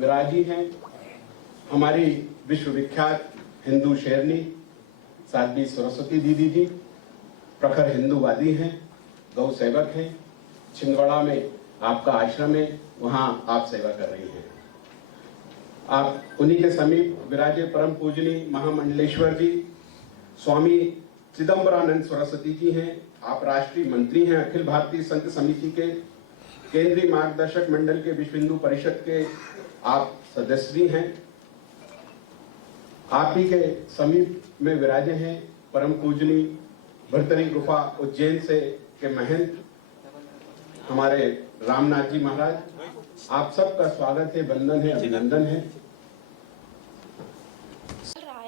विराजी हैं हमारी विश्वविख्यात हिंदू शेरनी साध्वी सरस्वती दीदी जी। प्रखर हिंदूवादी हैं, गौ सेवक हैं। छिंदवाड़ा में आपका आश्रम है, वहां आप सेवा कर रही हैं। आप उन्हीं के समीप विराजे परम पूजनी महामंडलेश्वर जी स्वामी चिदंबरानंद सरस्वती जी हैं। आप राष्ट्रीय मंत्री हैं, अखिल भारतीय संत समिति के केंद्रीय मार्गदर्शक मंडल के विश्व हिंदू परिषद के आप सदस्य हैं। आप ही के समीप में विराजे हैं परम पूजनी भर्तरी गुफा उज्जैन से के महंत हमारे रामनाथ जी महाराज। आप सबका स्वागत है, वंदन है, अभिनंदन है।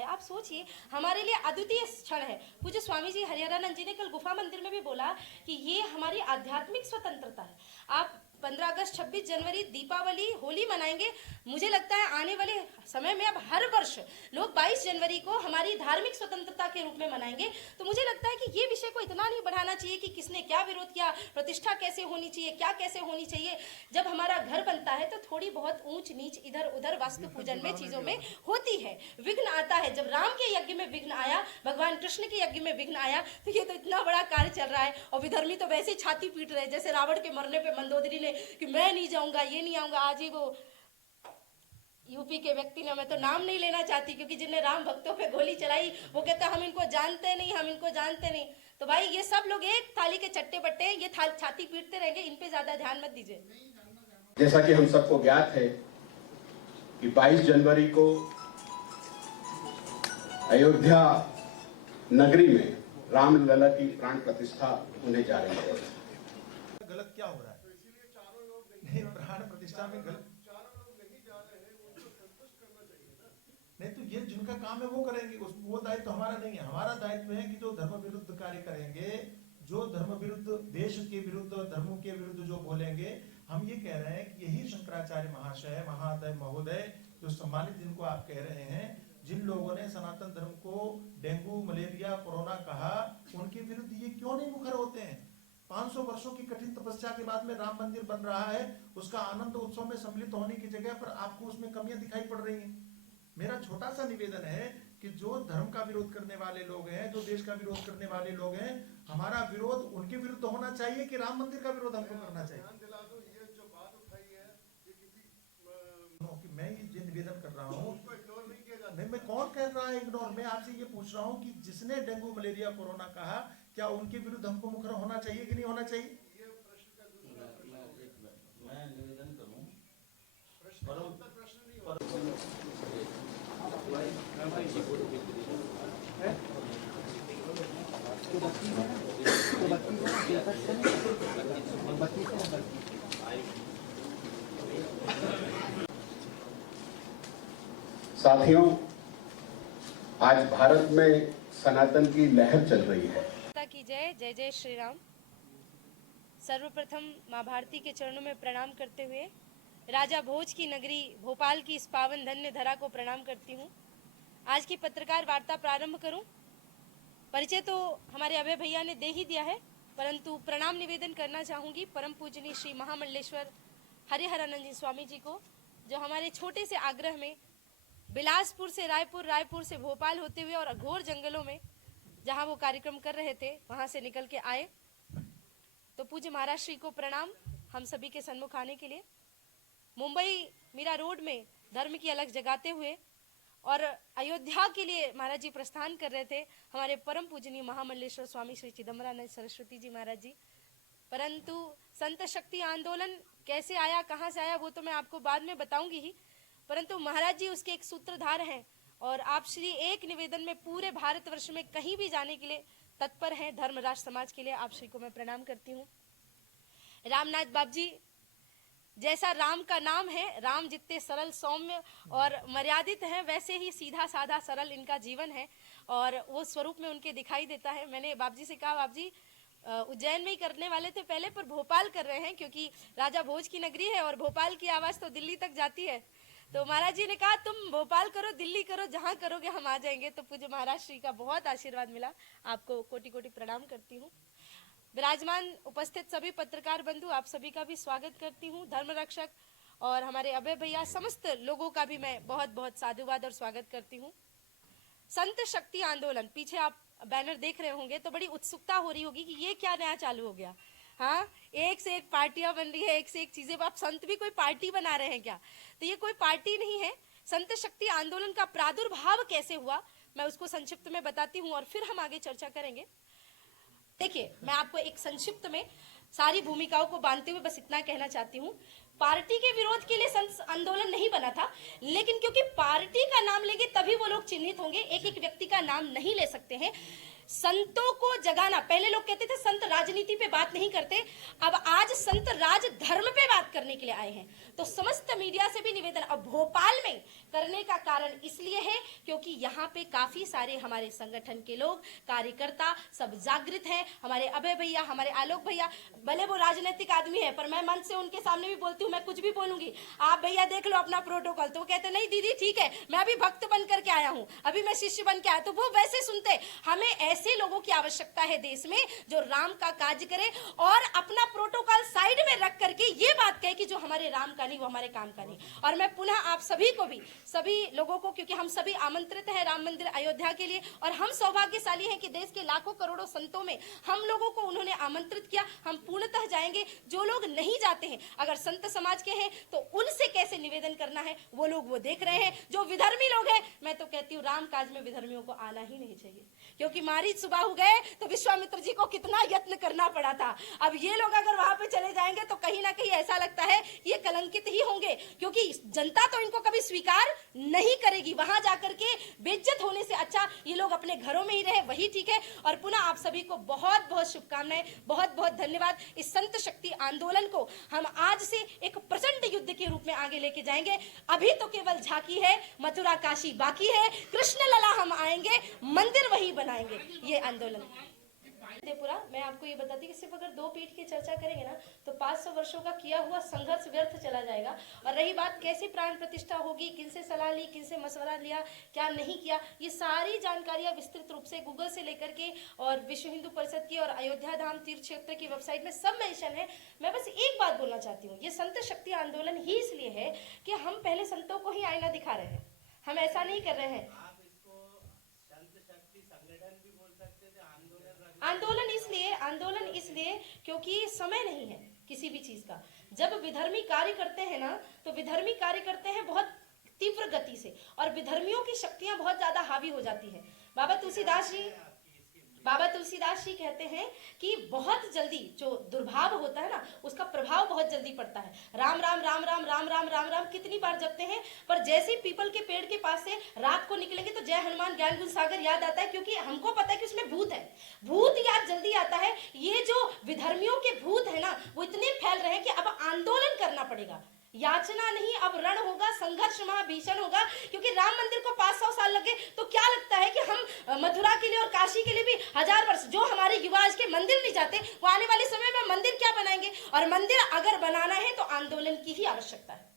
आप सोचिए, हमारे लिए अद्वितीय क्षण है। पूज्य स्वामी जी हरिहरानंद जी ने कल गुफा मंदिर में भी बोला कि ये हमारी आध्यात्मिक स्वतंत्रता है। आप 15 अगस्त, 26 जनवरी, दीपावली, होली मनाएंगे। मुझे लगता है आने वाले समय में अब हर वर्ष लोग 22 जनवरी को हमारी धार्मिक स्वतंत्रता के रूप में मनाएंगे। तो मुझे लगता है कि ये विषय को इतना नहीं बढ़ाना चाहिए कि किसने क्या विरोध किया, प्रतिष्ठा कैसे होनी चाहिए, क्या कैसे होनी चाहिए। जब हमारा घर बनता है तो थोड़ी बहुत ऊंच नीच इधर उधर वास्तु पूजन में चीजों में होती है, विघ्न आता है। जब राम के यज्ञ में विघ्न आया, भगवान कृष्ण के यज्ञ में विघ्न आया, तो ये तो इतना बड़ा कार्य चल रहा है। और विधर्मी तो वैसे ही छाती पीट रहे, जैसे रावण के मरने पे मंदोदरी ने कि मैं नहीं जाऊंगा, ये नहीं आऊंगा। आज ही वो यूपी के व्यक्ति ने, मैं तो नाम नहीं लेना चाहती क्योंकि जिनने राम भक्तों पे गोली चलाई वो कहता हम इनको जानते नहीं, हम इनको जानते नहीं। तो भाई ये सब लोग एक थाली के चट्टे बट्टे, ये छाती पीटते रहेंगे, इन पे ज्यादा ध्यान मत दीजिए। जैसा कि हम सबको ज्ञात है कि 22 जनवरी को अयोध्या नगरी में रामलला की प्राण प्रतिष्ठा होने जा रही है। गलत क्या हो रहा है? नहीं, प्राण प्रतिष्ठा में गलत नहीं, तो ये जिनका काम है वो करेंगे, वो दायित्व हमारा नहीं है। हमारा दायित्व है कि जो धर्म विरुद्ध कार्य करेंगे, जो धर्म विरुद्ध, देश के विरुद्ध, धर्मों के विरुद्ध जो बोलेंगे, हम ये कह रहे हैं कि यही शंकराचार्य महाशय, महादय महोदय, जो सम्मानित जिनको आप कह रहे हैं, जिन लोगों ने सनातन धर्म को डेंगू, मलेरिया, कोरोना कहा, उनके विरुद्ध ये क्यों नहीं मुखर होते हैं? 500 वर्षों की कठिन तपस्या के बाद में राम मंदिर बन रहा है, उसका आनंद उत्सव में सम्मिलित होने की जगह पर आपको उसमें कमियां दिखाई पड़ रही हैं। मेरा छोटा सा निवेदन है कि जो धर्म का विरोध करने वाले लोग हैं, जो देश का विरोध करने वाले लोग हैं, हमारा विरोध उनके विरुद्ध होना चाहिए कि राम मंदिर का विरोध हमको करना चाहिए? मैं ये निवेदन कर रहा हूँ, नहीं, मैं कौन कह रहा है इग्नोर? मैं आपसे ये पूछ रहा हूँ कि जिसने डेंगू, मलेरिया, कोरोना कहा, क्या उनके विरुद्ध हमको मुखर होना चाहिए कि नहीं होना चाहिए? मैं निवेदन करूँ, साथियों, आज भारत में सनातन की लहर चल रही है। की जय, जय जय श्री राम। सर्वप्रथम माँ भारती के चरणों में प्रणाम करते हुए राजा भोज की नगरी भोपाल की इस पावन धन्य धरा को प्रणाम करती हूँ। आज की पत्रकार वार्ता प्रारंभ करूं। परिचय तो हमारे अभय भैया ने दे ही दिया है, परंतु प्रणाम निवेदन करना चाहूंगी परम पूजनीय श्री महामंडलेश्वर हरिहरानंद जी स्वामी जी को, जो हमारे छोटे से आग्रह में बिलासपुर से रायपुर, रायपुर से भोपाल होते हुए और घोर जंगलों में जहां वो कार्यक्रम कर रहे थे वहां से निकल के आए। तो पूज्य महाराज श्री को प्रणाम हम सभी के सन्मुख आने के लिए। मुंबई मीरा रोड में धर्म की अलग जगाते हुए और अयोध्या के लिए महाराज जी प्रस्थान कर रहे थे, हमारे परम पूजनीय महामंडलेश्वर स्वामी श्री चिदंबरानंद सरस्वती जी महाराज जी। परंतु संत शक्ति आंदोलन कैसे आया, कहाँ से आया, वो तो मैं आपको बाद में बताऊंगी ही, परंतु महाराज जी उसके एक सूत्रधार हैं। और आप श्री एक निवेदन में पूरे भारतवर्ष में कहीं भी जाने के लिए तत्पर हैं धर्म राष्ट्र समाज के लिए। आप श्री को मैं प्रणाम करती हूँ। रामनाथ बाप जी, जैसा राम का नाम है, राम जितने सरल, सौम्य और मर्यादित हैं, वैसे ही सीधा साधा सरल इनका जीवन है और वो स्वरूप में उनके दिखाई देता है। मैंने बाप जी से कहा, बाप जी उज्जैन में ही करने वाले थे पहले, पर भोपाल कर रहे हैं क्योंकि राजा भोज की नगरी है और भोपाल की आवाज तो दिल्ली तक जाती है। तो महाराज जी ने कहा तुम भोपाल करो, दिल्ली करो, जहां करोगे हम आ जाएंगे। तो पूज्य महाराज श्री का बहुत आशीर्वाद मिला, आपको कोटि कोटि प्रणाम करती हूँ। विराजमान उपस्थित सभी पत्रकार बंधु, आप सभी का भी स्वागत करती हूँ। धर्म रक्षक और हमारे अभय भैया, समस्त लोगों का भी मैं बहुत बहुत साधुवाद और स्वागत करती हूँ। संत शक्ति आंदोलन, पीछे आप बैनर देख रहे होंगे तो बड़ी उत्सुकता हो रही होगी कि ये क्या नया चालू हो गया। हाँ, एक से एक पार्टियां बन रही है, एक से एक चीजें। आप संत भी कोई पार्टी बना रहे हैं क्या? तो ये कोई पार्टी नहीं है। संत शक्ति आंदोलन का प्रादुर्भाव कैसे हुआ, मैं उसको संक्षिप्त में बताती हूँ और फिर हम आगे चर्चा करेंगे। देखिए, मैं आपको एक संक्षिप्त में सारी भूमिकाओं को बांधते हुए बस इतना कहना चाहती हूँ। पार्टी के विरोध के लिए संत आंदोलन नहीं बना था, लेकिन क्योंकि पार्टी का नाम लेंगे तभी वो लोग चिन्हित होंगे, एक एक व्यक्ति का नाम नहीं ले सकते हैं। संतों को जगाना, पहले लोग कहते थे संत राजनीति पे बात नहीं करते, अब आज संत राज धर्म पे बात करने के लिए आए हैं। तो समस्त मीडिया से भी निवेदन, अब भोपाल में करने का कारण इसलिए है क्योंकि यहाँ पे काफी सारे हमारे संगठन के लोग, कार्यकर्ता सब जागृत हैं। हमारे अभय भैया, हमारे आलोक भैया, भले वो राजनीतिक आदमी है पर मैं मन से उनके सामने भी बोलती हूँ, मैं कुछ भी बोलूंगी, आप भैया देख लो अपना प्रोटोकॉल। तो वो कहते नहीं दीदी ठीक है, मैं अभी भक्त बन करके आया हूँ, अभी मैं शिष्य बन के आया। तो वो वैसे सुनते। हमें ऐसे लोगों की आवश्यकता है देश में जो राम का काज करे और अपना प्रोटोकॉल साइड में रख करके ये बात कहे कि जो हमारे राम का नहीं वो हमारे काम का नहीं। और मैं पुनः आप सभी को भी, सभी लोगों को, क्योंकि हम सभी आमंत्रित हैं राम मंदिर अयोध्या के लिए और हम सौभाग्यशाली हैं कि देश के लाखों करोड़ों संतों में हम लोगों को उन्होंने आमंत्रित किया। हम पूर्णतः जाएंगे। जो लोग नहीं जाते हैं, अगर संत समाज के हैं तो उनसे कैसे निवेदन करना है वो लोग वो देख रहे हैं। जो विधर्मी लोग हैं, मैं तो कहती हूँ राम काज में विधर्मियों को आना ही नहीं चाहिए, क्योंकि मारीच सुबाहु गए तो विश्वामित्र जी को कितना यत्न करना पड़ा था। अब ये लोग अगर वहां पे चले जाएंगे तो कहीं ना कहीं ऐसा लगता है ये कलंकित ही होंगे, क्योंकि जनता तो इनको कभी स्वीकार नहीं करेगी। वहां जाकर के बेइज्जत होने से अच्छा ये लोग अपने घरों में ही रहे, वही ठीक है। और पुनः आप सभी को बहुत बहुत शुभकामनाएं, बहुत बहुत धन्यवाद। इस संत शक्ति आंदोलन को हम आज से एक प्रचंड युद्ध के रूप में आगे लेके जाएंगे। अभी तो केवल झांकी है, मथुरा काशी बाकी है। कृष्ण लला हम आएंगे, मंदिर वही बनाएंगे। ये आंदोलन पूरा, मैं आपको ये बताती कि सिर्फ अगर दो पीठ की चर्चा करेंगे ना तो 500 वर्षों का किया हुआ संघर्ष व्यर्थ चला जाएगा। और रही बात कैसी प्राण प्रतिष्ठा होगी, किनसे सलाह ली, किनसे मशवरा लिया, क्या नहीं किया, ये सारी जानकारियां विस्तृत रूप से गूगल से लेकर के और विश्व हिंदू परिषद की और अयोध्या धाम तीर्थ क्षेत्र की वेबसाइट में सब मेंशन है। मैं बस एक बात बोलना चाहती हूँ, ये संत शक्ति आंदोलन ही इसलिए है कि हम पहले संतों को ही आईना दिखा रहे हैं, हम ऐसा नहीं कर रहे हैं। आंदोलन इसलिए क्योंकि समय नहीं है किसी भी चीज का। जब विधर्मी कार्य करते हैं ना तो विधर्मी कार्य करते हैं बहुत तीव्र गति से और विधर्मियों की शक्तियां बहुत ज्यादा हावी हो जाती है। बाबा तुलसीदास जी कहते हैं कि बहुत जल्दी जो दुर्भाव होता है ना उसका प्रभाव बहुत जल्दी पड़ता है। राम राम राम राम राम राम राम राम कितनी बार जपते हैं, पर जैसे ही पीपल के पेड़ के पास से रात को निकलेंगे तो जय हनुमान ज्ञान गुण सागर याद आता है, क्योंकि हमको पता है कि उसमें भूत है। भूत याद जल्दी आता है। ये जो विधर्मियों के भूत है ना वो इतने फैल रहे हैं कि अब आंदोलन करना पड़ेगा। याचना नहीं, अब रण होगा, संघर्ष महाभीषण होगा, क्योंकि राम मंदिर को 500 साल लगे तो क्या लगता है कि हम मथुरा के लिए और काशी के लिए भी 1000 वर्ष, जो हमारे युवा आज के मंदिर नहीं जाते वो आने वाले समय में मंदिर क्या बनाएंगे। और मंदिर अगर बनाना है तो आंदोलन की ही आवश्यकता है।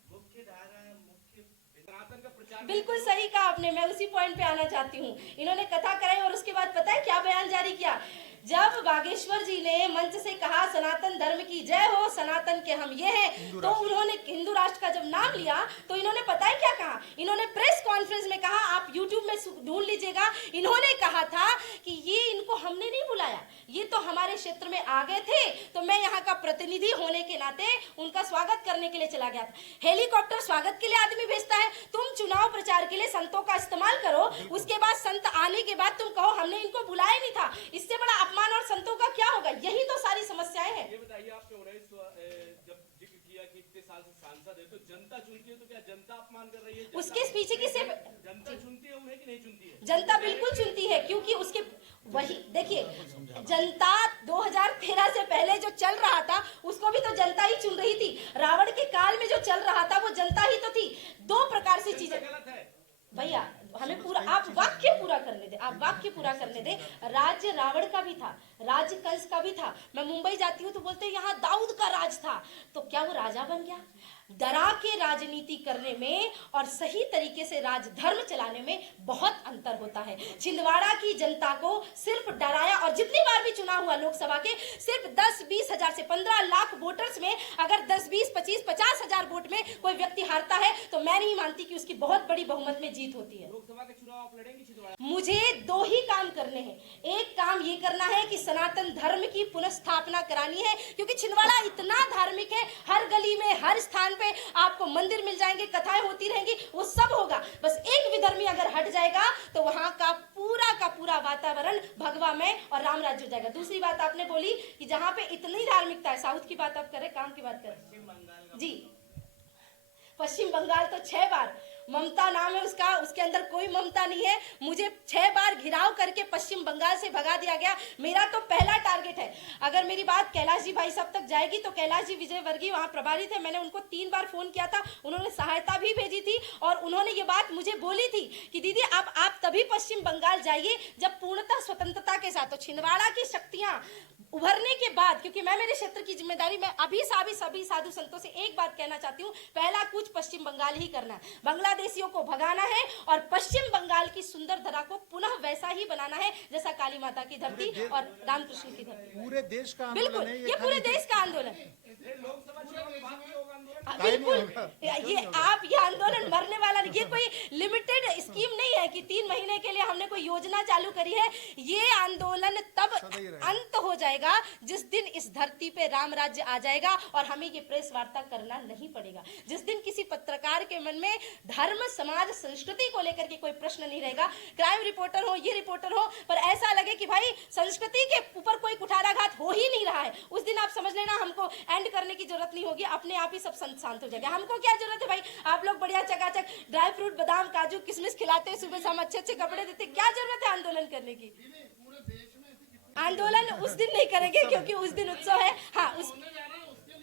बिल्कुल सही कहा आपने, मैं उसी पॉइंट पे आना चाहती हूँ। इन्होंने कथा कराई और उसके बाद पता है क्या बयान जारी किया। जब बागेश्वर जी ने मंच से कहा सनातन धर्म की जय हो, सनातन के हम ये हैं, तो उन्होंने हिंदू राष्ट्र का जब नाम लिया तो इन्होंने पता है क्या कहा। इन्होंने प्रेस कॉन्फ्रेंस में कहा, आप यूट्यूब में ढूंढ लीजिएगा, इन्होंने कहा था कि ये इनको हमने नहीं बुलाया, ये तो हमारे क्षेत्र में आ गए थे तो मैं यहाँ का प्रतिनिधि होने के नाते उनका स्वागत करने के लिए चला गया था। हेलीकॉप्टर स्वागत के लिए आदमी भेजता है, तुम चुनाव प्रचार के लिए संतों का इस्तेमाल करो, उसके बाद संत आने के बाद तुम कहो हमने इनको बुलाया नहीं था। इससे बड़ा अपमान और संतों का क्या होगा। यही तो सारी समस्याएं हैं। ये बताइए, आपने जब जिक्र किया कि इतने साल से सांसद है तो जनता चुनती है, तो क्या जनता अपमान कर रही है? उसके पीछे की सिर्फ जनता चुनती है उन्हें कि नहीं चुनती है? जनता बिल्कुल चुनती है, क्योंकि उसके वही देखिए, जनता 2013 से पहले जो चल रहा था उसको भी तो जनता ही चुन रही थी। रावण के काल में जो चल रहा था वो जनता ही तो थी। दो प्रकार से चीजें गलत है भैया, हमें पूरा, आप वाक्य पूरा करने दे, आप वाक्य पूरा करने दे। राज्य रावण का भी था, राज्य कंस का भी था। मैं मुंबई जाती हूँ तो बोलते हैं यहाँ दाऊद का राज था, तो क्या वो राजा बन गया? डरा के राजनीति करने में और सही तरीके से राजधर्म चलाने में बहुत अंतर होता है। छिंदवाड़ा की जनता को सिर्फ डराया, और जितनी बार भी चुनाव हुआ लोकसभा के, सिर्फ 10-20 हजार से 15 लाख वोटर्स में अगर 10, 20, 25, 50 हजार वोट में कोई व्यक्ति हारता है तो मैं नहीं मानती कि उसकी बहुत बड़ी बहुमत में जीत होती है। लोकसभा के चुनाव आप लड़ेंगे छिंदवाड़ा? मुझे 2 ही काम करने हैं। एक काम ये करना है कि सनातन धर्म की पुनर्स्थापना करानी है, क्योंकि छिंदवाड़ा इतना धार्मिक है, हर गली में हर स्थान पे आपको मंदिर मिल जाएंगे, कथाएं होती रहेंगी, वो सब होगा। बस एक विधर्मी अगर हट जाएगा तो वहां का पूरा वातावरण भगवा में और राम राज्य हो जाएगा। दूसरी बात आपने बोली कि जहां पे इतनी धार्मिकता है, साउथ की बात आप करें, काम की बात करें जी। पश्चिम बंगाल तो 6 बार ममता नाम है उसका, उसके अंदर कोई ममता नहीं है। मुझे 6 बार घिराव करके पश्चिम बंगाल से भगा दिया गया। मेरा तो पहला टारगेट है, अगर मेरी बात कैलाश जी भाई साहब तक जाएगी तो कैलाश जी विजयवर्गीय वहां प्रभारी थे, मैंने उनको 3 बार फोन किया था, उन्होंने सहायता भी भेजी थी और उन्होंने ये बात मुझे बोली थी कि दीदी अब आप तभी पश्चिम बंगाल जाइए जब पूर्णतः स्वतंत्रता के साथ। तो छिंदवाड़ा की शक्तियां उभरने के बाद, क्योंकि मैं मेरे क्षेत्र की जिम्मेदारी, मैं अभी सभी साधु संतों से एक बात कहना चाहती हूँ, पहला कुछ पश्चिम बंगाल ही करना है, बांग्लादेशियों को भगाना है और पश्चिम बंगाल की सुंदर धरा को पुनः वैसा ही बनाना है जैसा काली माता की धरती और रामकृष्ण की धरती। पूरे देश का बिल्कुल, आंदोलन है ये पूरे देश का आंदोलन है। लोकसभा चुनाव में भाग लोग आंदोलन बिल्कुल, ये आंदोलन मरने वाला नहीं, ये कोई लिमिटेड स्कीम नहीं है कि 3 महीने के लिए हमने कोई योजना चालू करी है। ये आंदोलन तब अंत हो जाएगा जिस दिन इस धरती पे राम राज्य आ जाएगा और हमें ये प्रेस वार्ता करना नहीं पड़ेगा। जिस दिन किसी पत्रकार के मन में धर्म, समाज, संस्कृति को लेकर के कोई प्रश्न नहीं रहेगा, क्राइम रिपोर्टर हो, ये रिपोर्टर हो, पर ऐसा लगे कि भाई संस्कृति के ऊपर कोई कुठाराघात हो ही नहीं रहा है, उस दिन आप समझ लेना हमको एंड करने की जरूरत नहीं होगी, अपने आप ही सब शांत हो जाएगा। हमको क्या जरूरत है भाई, आप लोग बढ़िया चकाचक ड्राई फ्रूट, बादाम, काजू, किशमिश खिलाते, सुबह शाम अच्छे कपड़े देते, क्या जरूरत है आंदोलन करने की? आंदोलन उस दिन नहीं करेंगे क्योंकि उस दिन उत्सव है। हाँ,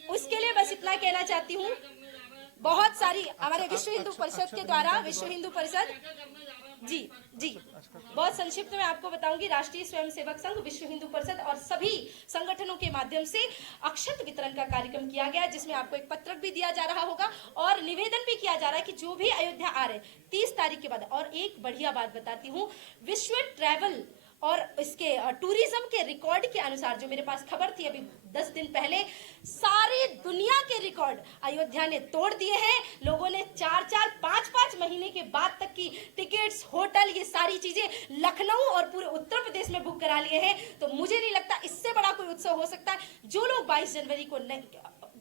उसके लिए बस इतना कहना चाहती हूँ, बहुत सारी हमारे विश्व हिंदू परिषद के द्वारा, विश्व हिंदू परिषद जी बहुत संक्षिप्त में आपको बताऊंगी, राष्ट्रीय स्वयंसेवक संघ, विश्व हिंदू परिषद और सभी संगठनों के माध्यम से अक्षत वितरण का कार्यक्रम किया गया, जिसमें आपको एक पत्रक भी दिया जा रहा होगा और निवेदन भी किया जा रहा है कि जो भी अयोध्या आ रहे 30 तारीख के बाद। और एक बढ़िया बात बताती हूँ, विश्व ट्रैवल और इसके टूरिज्म के रिकॉर्ड के अनुसार, जो मेरे पास खबर थी अभी 10 दिन पहले, सारी दुनिया के रिकॉर्ड अयोध्या ने तोड़ दिए हैं। लोगों ने 4-4, 5-5 महीने के बाद तक की टिकट्स, होटल, ये सारी चीजें लखनऊ और पूरे उत्तर प्रदेश में बुक करा लिए हैं। तो मुझे नहीं लगता इससे बड़ा कोई उत्सव हो सकता है। जो लोग 22 जनवरी को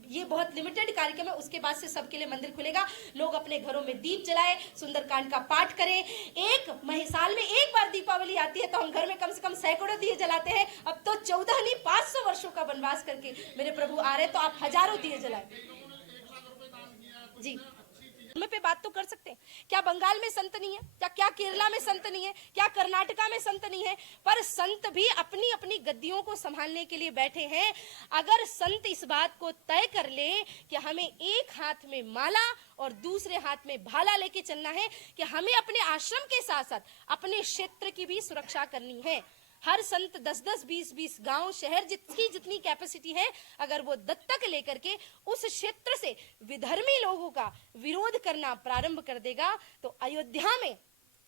ये बहुत लिमिटेड कार्यक्रम है, उसके बाद से सबके लिए मंदिर खुलेगा, लोग अपने घरों में दीप जलाएं, सुंदरकांड का पाठ करें। साल में एक बार दीपावली आती है तो हम घर में कम से कम सैकड़ों दिए जलाते हैं। अब तो 14 नहीं 500 वर्षों का वनवास करके मेरे प्रभु आ रहे, तो आप हजारों दिए जलाएं। जी में पे बात तो कर सकते हैं, क्या बंगाल में संत नहीं है, क्या केरला में संत नहीं है, क्या कर्नाटका में संत नहीं है? पर संत भी अपनी अपनी गद्दियों को संभालने के लिए बैठे हैं। अगर संत इस बात को तय कर ले कि हमें एक हाथ में माला और दूसरे हाथ में भाला लेके चलना है, कि हमें अपने आश्रम के साथ साथ अपने क्षेत्र की भी सुरक्षा करनी है, हर संत 10-10, 20-20 गांव, शहर जितनी कैपेसिटी है, अगर वो दत्तक लेकर के उस क्षेत्र से विधर्मी लोगों का विरोध करना प्रारंभ कर देगा, तो अयोध्या में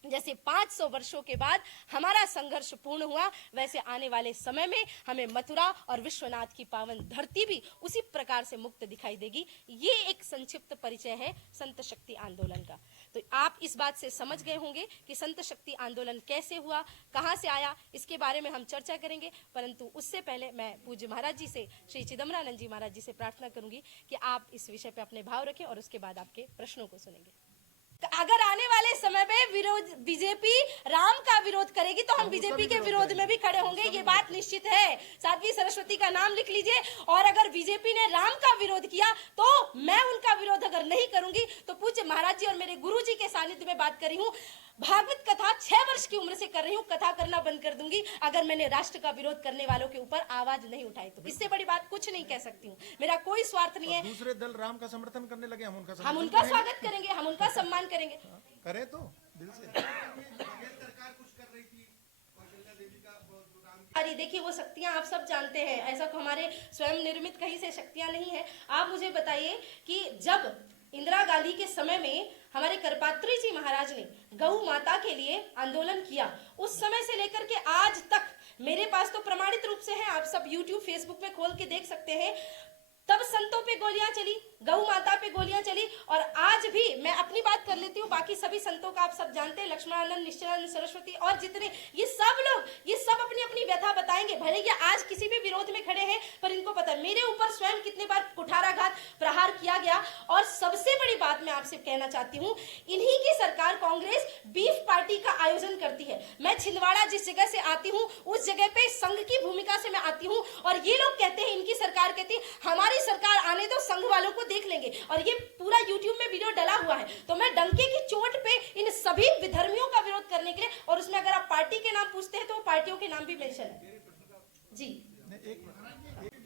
जैसे 500 वर्षों के बाद हमारा संघर्ष पूर्ण हुआ, वैसे आने वाले समय में हमें मथुरा और विश्वनाथ की पावन धरती भी उसी प्रकार से मुक्त दिखाई देगी। ये एक संक्षिप्त परिचय है संत शक्ति आंदोलन का। तो आप इस बात से समझ गए होंगे कि संत शक्ति आंदोलन कैसे हुआ, कहां से आया, इसके बारे में हम चर्चा करेंगे। परंतु उससे पहले मैं पूज्य महाराज जी से, श्री चिदम्बरानंद जी महाराज जी से प्रार्थना करूंगी कि आप इस विषय पे अपने भाव रखें और उसके बाद आपके प्रश्नों को सुनेंगे। अगर आने वाले समय में बीजेपी राम का विरोध करेगी तो हम बीजेपी के विरोध में भी खड़े होंगे, ये बात निश्चित है। साध्वी सरस्वती का नाम लिख लीजिए। और अगर बीजेपी ने राम का विरोध किया तो मैं उनका विरोध अगर नहीं करूंगी, तो पूज्य महाराज जी और मेरे गुरु जी के सानिध्य में बात कर रही हूँ, भागवत कथा 6 वर्ष की उम्र से कर रही हूँ, कथा करना बंद कर दूंगी अगर मैंने राष्ट्र का विरोध करने वालों के ऊपर आवाज नहीं उठाई। तो इससे बड़ी बात कुछ नहीं कह सकती हूँ, मेरा कोई स्वार्थ नहीं है। दूसरे दल राम का समर्थन करने लगे, हम उनका स्वागत करेंगे, हम उनका सम्मान करेंगे। करें तो दिल से। सरकार कुछ कर रही थी, कौशल्या देवी का राम अरे देखिए, वो शक्तियां आप सब जानते हैं, ऐसा हमारे स्वयं निर्मित कहीं से शक्तियां नहीं है। आप मुझे बताइए कि जब इंदिरा गांधी के समय में हमारे करपात्री जी महाराज ने गौ माता के लिए आंदोलन किया, उस समय से लेकर के आज तक मेरे पास तो प्रमाणित रूप से है, आप सब यूट्यूब फेसबुक पे खोल के देख सकते हैं, तब संतों पे गोलियां चली, गौ माता पे गोलियां चली, और आज भी मैं अपनी बात कर लेती हूँ, बाकी सभी संतों का आप सब जानते हैं, लक्ष्मणानंद, निश्चलानंद सरस्वती और जितने ये सब लोग, ये सब अपनी अपनी व्यथा बताएंगे, भले ये आज किसी भी विरोध में खड़े हैं, पर इनको पता है मेरे ऊपर स्वयं कितने बार कुठाराघात प्रहार किया गया। और सबसे बड़ी बात मैं आपसे कहना चाहती हूँ, इन्हीं की सरकार कांग्रेस बीफ पार्टी का आयोजन करती है। मैं छिंदवाड़ा जिस जगह से आती हूँ, उस जगह पे संघ की भूमिका से मैं आती हूँ, और ये लोग कहते हैं, इनकी सरकार कहती है हमारी सरकार आने दो, संघ वालों को देख लेंगे, और ये पूरा यूट्यूब में वीडियो डला हुआ है। तो मैं डंके की चोट पे इन सभी विधर्मियों का विरोध करने के लिए, और उसमें अगर आप पार्टी के नाम पूछते हैं तो वो पार्टियों के नाम भी मेंशन है जी।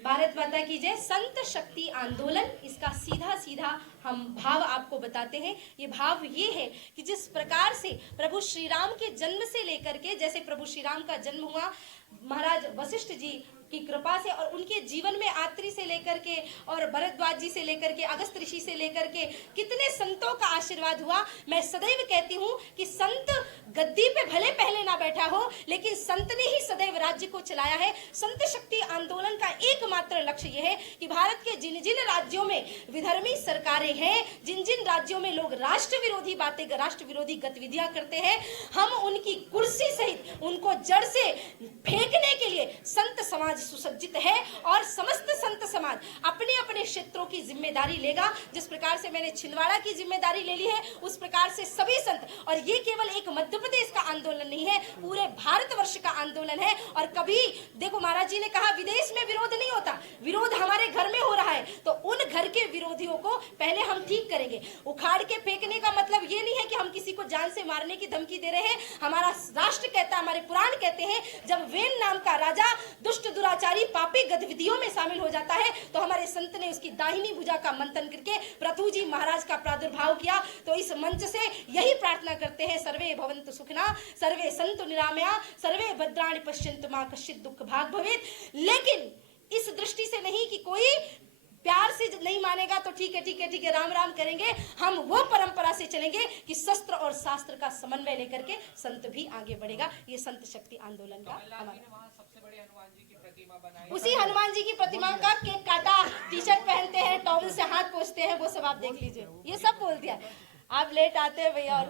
भारत माता की जय। संत शक्ति आंदोलन, इसका सीधा सीधा हम भाव आपको बताते हैं। ये भाव ये है कि जिस प्रकार से प्रभु श्री राम के जन्म से लेकर के, जैसे प्रभु श्री राम का जन्म हुआ महाराज वशिष्ठ जी की कृपा से, और उनके जीवन में आत्री से लेकर के और भरद्वाज जी से लेकर के अगस्त ऋषि से लेकर के कितने संतों का आशीर्वाद हुआ। मैं सदैव कहती हूँ कि संत गद्दी पे भले पहले ना बैठा हो, लेकिन संत ने ही सदैव राज्य को चलाया है। संत शक्ति आंदोलन का एकमात्र लक्ष्य यह है कि भारत के जिन जिन राज्यों में विधर्मी सरकारें हैं, जिन जिन राज्यों में लोग राष्ट्र विरोधी बातें, राष्ट्र विरोधी गतिविधियां करते हैं, हम उनकी कुर्सी सहित उनको जड़ से फेंकने के लिए संत समाज सुसज्जित है, और समस्त संत समाज अपने अपने क्षेत्रों की जिम्मेदारी लेगा। जिस प्रकार से मैंने छिंदवाड़ा की जिम्मेदारी ले ली है, उस प्रकार से सभी संत, और ये केवल एक मध्य प्रदेश का आंदोलन नहीं है, पूरे भारतवर्ष का आंदोलन है। और कभी देखो, महाराज जी ने कहा विदेश में विरोध नहीं होता, विरोध हमारे घर में हो रहा है, तो उन घर के विरोधियों को पहले हम ठीक करेंगे। उखाड़ के फेंकने का मतलब ये नहीं है कि हम किसी को जान से मारने की धमकी दे रहे हैं। हमारा राष्ट्र कहता है, हमारे पुराण कहते हैं, जब वेन नाम का राजा दुष्ट दुराचारी पापी गतिविधियों में शामिल हो जाता है, तो हमारे संत ने उसकी दाहिनी भुजा का मंथन करके पृथु जी महाराज का प्रादुर्भाव किया। तो इस मंच से यही प्रार्थना करते हैं, सर्वे भवन्तु सुखिनः, सर्वे सन्तु निरामया, सर्वे भद्राणि पश्यन्तु मा कश्चित् दुःख भाग् भवेत्। लेकिन इस दृष्टि से नहीं कि कोई प्यार से नहीं मानेगा तो ठीक है ठीक है ठीक है, राम राम करेंगे। हम वो परंपरा से चलेंगे कि शस्त्र और शास्त्र का समन्वय लेकर के संत भी आगे बढ़ेगा। ये संत शक्ति आंदोलन का हमारा, उसी हनुमान जी की प्रतिमा का केक काटा, टी शर्ट पहनते हैं, टॉवल से हाथ पोंछते हैं, वो सब आप देख लीजिए, ये सब बोल दिया। आप लेट आते हैं भैया और